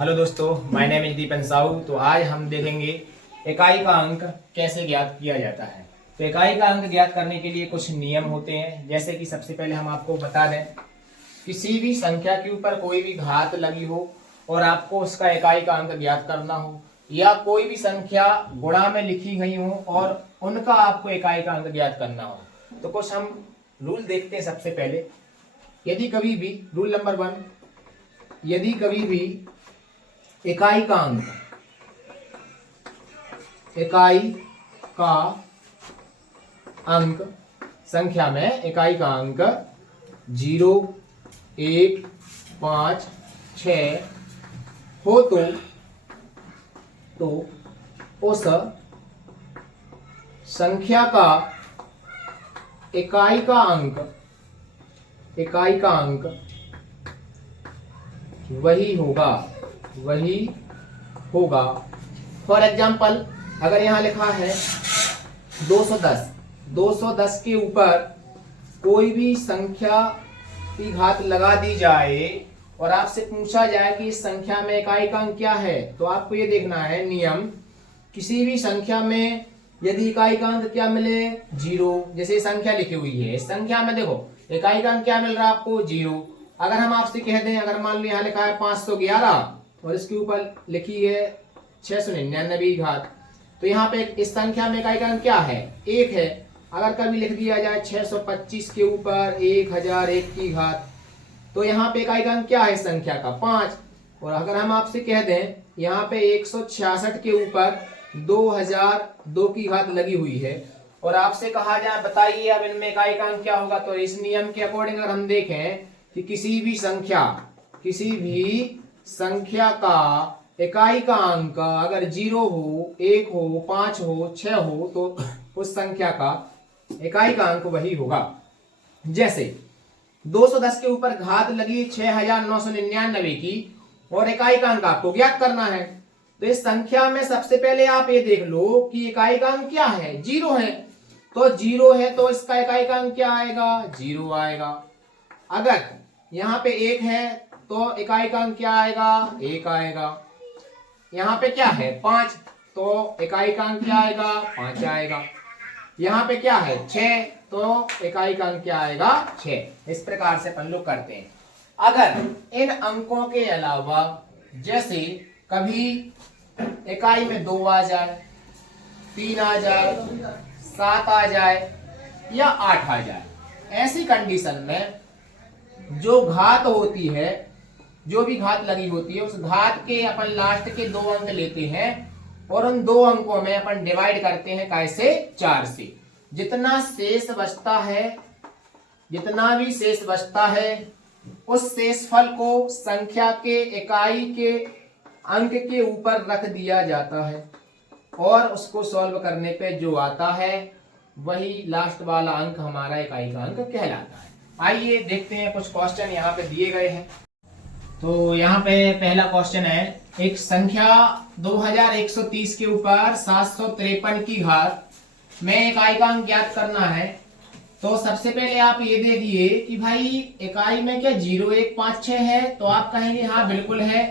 Hello दोस्तों, my name is दीपन Sahu. तो आज हम देखेंगे इकाई का अंक कैसे ज्ञात किया जाता है। तो इकाई का अंक ज्ञात करने के लिए कुछ नियम होते हैं, जैसे कि सबसे पहले हम आपको बता दें, किसी भी संख्या के ऊपर कोई भी घात लगी हो और आपको उसका इकाई का अंक ज्ञात करना हो, या कोई भी संख्या गुणा में लिखी गई हो और उनका आपको इकाई का अंक ज्ञात करना हो, तो कुछ हम रूल देखते हैं। सबसे पहले, यदि कभी भी रूल नंबर 1, यदि कभी भी इकाई का अंक संख्या में इकाई का अंक 0, 1, 5, 6 हो तो उस संख्या का इकाई का अंक वही होगा। फॉर एग्जाम्पल, अगर यहां लिखा है 210 के ऊपर कोई भी संख्या की घात लगा दी जाए और आपसे पूछा जाए कि इस संख्या में इकाई का अंक क्या है, तो आपको ये देखना है नियम, किसी भी संख्या में यदि इकाई का अंक क्या मिले 0, जैसे संख्या लिखी हुई है, इस संख्या में देखो इकाई का अंक क्या मिल रहा है आपको 0। अगर हम आपसे कह दें, अगर मान लो यहाँ लिखा है 511 और इसके ऊपर लिखी है 699 घात, तो यहाँ पे इस संख्या में इकाई का अंक क्या है 1 है। अगर कभी लिख दिया जाए 625 के ऊपर 1001 की घात, तो यहाँ पे इकाई का अंक क्या है इस संख्या का 5। और अगर हम आपसे कह दें यहाँ पे 166 के ऊपर 2002 की घात लगी हुई है और आपसे कहा जाए बताइए अब इनमें इकाई का अंक क्या होगा, तो इस नियम के अकॉर्डिंग अगर हम देखें कि किसी भी संख्या का इकाई का अंक अगर 0 हो, 1 हो, 5 हो, 6 हो, तो उस संख्या का इकाई का अंक वही होगा। जैसे 210 के ऊपर घात लगी 6999 की और इकाई का अंक आपको ज्ञात करना है, तो इस संख्या में सबसे पहले आप ये देख लो कि इकाई का अंक क्या है 0 है। तो 0 है तो इसका इकाई का अंक क्या आएगा 0 आएगा। अगर यहाँ पे 1 है तो इकाई का अंक क्या आएगा 1 आएगा। यहाँ पे क्या है 5, तो इकाई का अंक क्या आएगा 5 आएगा। यहाँ पे क्या है 6, तो इकाई का अंक क्या आएगा 6। इस प्रकार से अपन लोग करते हैं। अगर इन अंकों के अलावा जैसे कभी इकाई में 2 आ जाए, 3 आ जाए, 7 आ जाए या 8 आ जाए, ऐसी कंडीशन में जो घात होती है, जो भी घात लगी होती है, उस घात के अपन लास्ट के 2 अंक लेते हैं और उन 2 अंकों में अपन डिवाइड करते हैं कैसे 4 से। जितना भी शेष बचता है उस शेषफल को संख्या के इकाई के अंक के ऊपर रख दिया जाता है और उसको सॉल्व करने पे जो आता है वही लास्ट वाला अंक हमारा इकाई का अंक कहलाता है। आइए देखते हैं, कुछ क्वेश्चन यहाँ पे दिए गए हैं। तो यहाँ पे पहला क्वेश्चन है, एक संख्या 2130 के ऊपर 753 की घात में इकाई का अंक ज्ञात करना है। तो सबसे पहले आप ये देखिए कि भाई इकाई में क्या 0, 1, 5, 6 है, तो आप कहेंगे हाँ बिल्कुल है।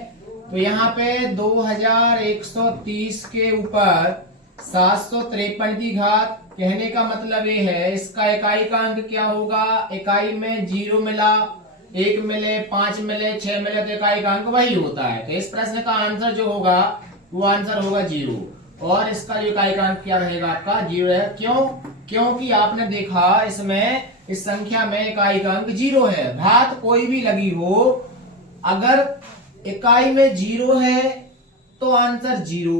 तो यहाँ पे 2130 के ऊपर 753 की घात कहने का मतलब ये है इसका इकाई का अंक क्या होगा, इकाई में 0 मिला, 1 मिले, 5 मिले, 6 मिले, तो इकाई का अंक वही होता है। तो इस प्रश्न का आंसर जो होगा वो आंसर होगा 0 और इसका जो इकाई का अंक क्या रहेगा आपका 0 है। क्यों? क्योंकि आपने देखा इसमें इस संख्या में इकाई का अंक 0 है। घात कोई भी लगी हो, अगर इकाई में 0 है तो आंसर 0,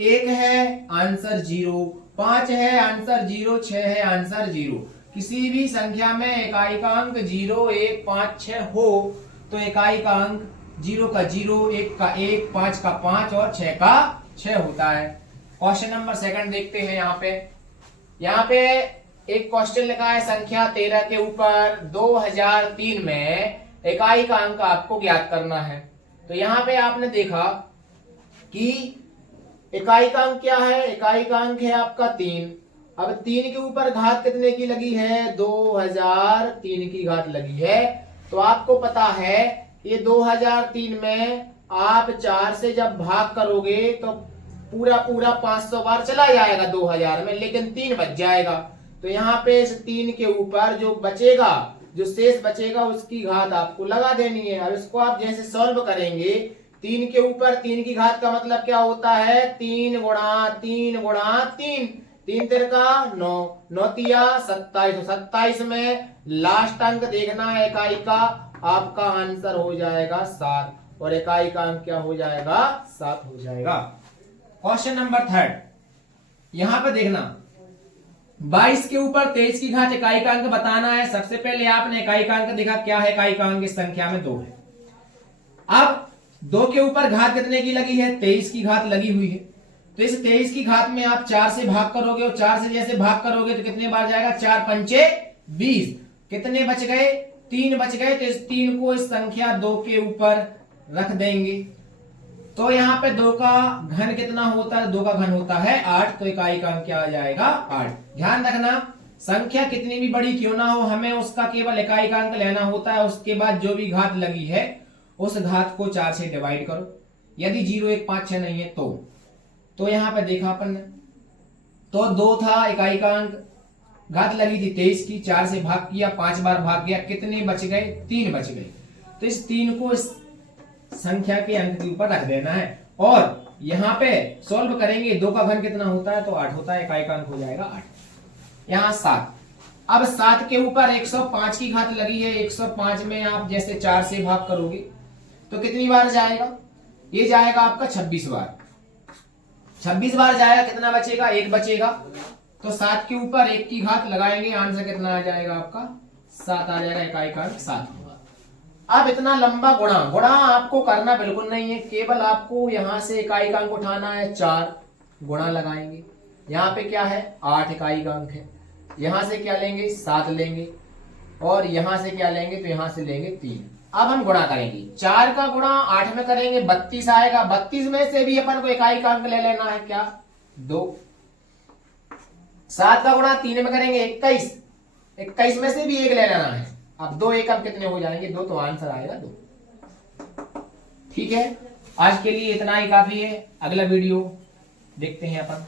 1 है आंसर 0, 5 है आंसर 0, 6 है आंसर 0। किसी भी संख्या में इकाई का अंक 0, 1, 5, 6 हो तो इकाई का अंक 0 का 0, 1 का 1, 5 का 5 और 6 का 6 होता है। क्वेश्चन नंबर 2 देखते हैं। यहाँ पे एक क्वेश्चन लिखा है, संख्या 13 के ऊपर 2003 में इकाई का अंक आपको ज्ञात करना है। तो यहाँ पे आपने देखा कि इकाई का अंक क्या है, इकाई का अंक है आपका 3। अब 3 के ऊपर घात कितने की लगी है, 2003 की घात लगी है। तो आपको पता है ये 2003 में आप 4 से जब भाग करोगे तो पूरा पूरा 500 बार चला जाएगा 2000 में, लेकिन 3 बच जाएगा। तो यहाँ पे इस 3 के ऊपर जो बचेगा, जो शेष बचेगा, उसकी घात आपको लगा देनी है। अब इसको आप जैसे सॉल्व करेंगे, 3 के ऊपर 3 की घात का मतलब क्या होता है, 3 गुणा 3 गुणा 3, 3 तिरका 9, 9 तिया 27, 27 में लास्ट अंक देखना है इकाई का, आपका आंसर हो जाएगा 7, और इकाई का अंक क्या हो जाएगा, 7 हो जाएगा। क्वेश्चन नंबर 3, यहां पे देखना 22 के ऊपर 23 की घात इकाई का अंक बताना है। सबसे पहले आपने इकाई का अंक देखा, क्या है इकाई का अंक, इस संख्या में 2 है। अब 2 के ऊपर घात कितने की लगी है, 23 की घात लगी हुई है। तो इस 23 की घात में आप 4 से भाग करोगे, और 4 से जैसे भाग करोगे तो कितने बार जाएगा, 4 पंचे 20, कितने बच गए, 3 बच गए। तो इस 3 को इस संख्या 2 के ऊपर रख देंगे। तो यहाँ पे 2 का घन कितना होता है, 2 का घन होता है 8, तो इकाई का अंक क्या आ जाएगा, 8। ध्यान रखना, संख्या कितनी भी बड़ी क्यों ना हो, हमें उसका केवल इकाई का अंक लेना होता है। उसके बाद जो भी घात लगी है उस घात को 4 से डिवाइड करो, यदि 0 1 5 6 नहीं है तो यहाँ पे देखा अपन ने, तो 2 था इकाई का अंक, घात लगी थी 23 की, 4 से भाग किया, 5 बार भाग गया, कितने बच गए, 3 बच गए। तो इस 3 को इस संख्या के अंक के ऊपर रख देना है, और यहाँ पे सॉल्व करेंगे। 2 का घन कितना होता है, तो 8 होता है, इकाई का अंक हो जाएगा 8। यहाँ 7, अब 7 के ऊपर 105 की घात लगी है। 105 में आप जैसे 4 से भाग करोगे तो कितनी बार जाएगा, ये जाएगा आपका 26 बार, 26 बार जाएगा, कितना बचेगा, 1 बचेगा। तो 7 के ऊपर 1 की घात लगाएंगे, आंसर कितना आ जाएगा आपका, 7 आ जाएगा, इकाई का अंक 7 होगा। अब इतना लंबा गुणा आपको करना बिल्कुल नहीं है, केवल आपको यहां से इकाई का अंक उठाना है, 4 गुणा लगाएंगे। यहाँ पे क्या है, 8 इकाई का अंक है, यहां से क्या लेंगे, 7 लेंगे, और यहां से क्या लेंगे, तो यहां से लेंगे 3। अब हम गुणा करेंगे, 4 का गुणा 8 में करेंगे, 32 आएगा। 32 में से भी अपन को इकाई का अंक ले लेना है, क्या, 2। 7 का गुणा 3 में करेंगे, 21, 21 में से भी 1 ले लेना है। अब 2 1 अब कितने हो जाएंगे, 2, तो आंसर आएगा 2। ठीक है, आज के लिए इतना ही काफी है, अगला वीडियो देखते हैं अपन।